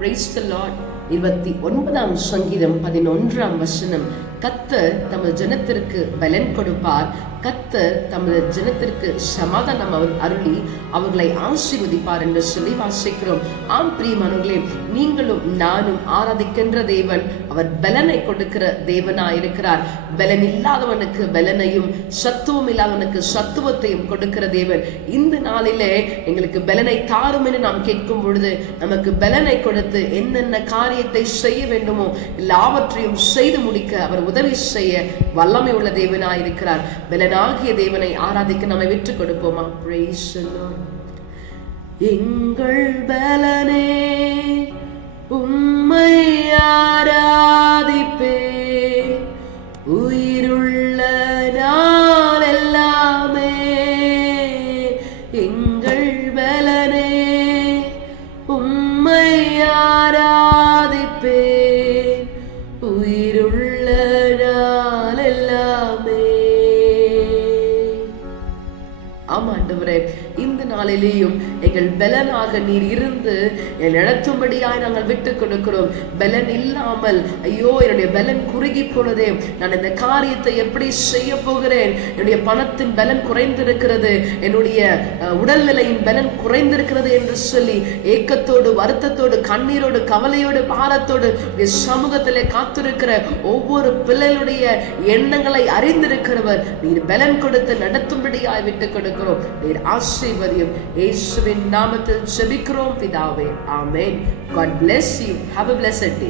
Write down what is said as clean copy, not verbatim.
Praise the Lord. 29ஆம் சங்கீதம் 11ஆம் வசனம். கர்த்தர் தமது ஜனத்திற்கு பலன் கொடுப்பார். கர்த்தர் தமது ஜனத்திற்கு சமாதானம் அருளி அவர்களை ஆசீர்வதிப்பார் என்று சொல்லி வாசிக்கிறோம். ஆம் பிரியமானவர்களே, நீங்களும் நானும் ஆராதிக்கின்ற தேவன் அவர் பலனை கொடுக்கிற தேவனாயிருக்கிறார். பலன் இல்லாதவனுக்கு பலனையும் சத்துவம் இல்லாதவனுக்கு சத்துவத்தையும் கொடுக்கிற தேவன். இந்த நாளிலே எங்களுக்கு பலனை தாரும் என்று நாம் கேட்கும் பொழுது நமக்கு பலனை கொடுத்து என்னென்ன காரியத்தை செய்ய வேண்டுமோ எல்லாவற்றையும் செய்து முடிக்க அவர் உதவி செய்ய வல்லமை உள்ள தேவனாயிருக்கிறார். பலனாகிய தேவனை ஆராதிக்க நம்மை விட்டுக் கொடுப்போமா? Praise the Lord. எங்கள் பலனே உம்மை ஆராதிப்பே, உயிருள்ள நாள் எல்லாமே. எங்கள் பலனே உம்மை ஆராதிப்பே, உயிருள்ள நாள் எல்லாமே. ஆமாண்டவரே, இந்த நாளிலேயும் எங்கள் பலனாக நீர் இருந்து நடத்தும்படியாய் நாங்கள் விட்டுக் கொடுக்கிறோம். பலன் இல்லாமல் ஐயோ என்னுடைய பலன் குறுகி போனதே, நான் இந்த காரியத்தை எப்படி செய்ய போகிறேன், என்னுடைய பணத்தின் பலன் குறைந்திருக்கிறது, என்னுடைய உடல்நிலையின் பலன் குறைந்திருக்கிறது என்று சொல்லி ஏக்கத்தோடு வருத்தத்தோடு கண்ணீரோடு கவலையோடு பாரத்தோடு சமூகத்திலே காத்திருக்கிற ஒவ்வொரு பிள்ளைகளுடைய எண்ணங்களை அறிந்திருக்கிறவர் நீர் பலன் கொடுத்து நடத்தும்படியாய் விட்டுக் கொடுக்கிறோம். நீர் ஆசீர்வதியும். இயேசுவின் நாமத்தில் ஜெபிக்கிறோம் பிதாவே. ஆமென். God bless you. Have a blessed day.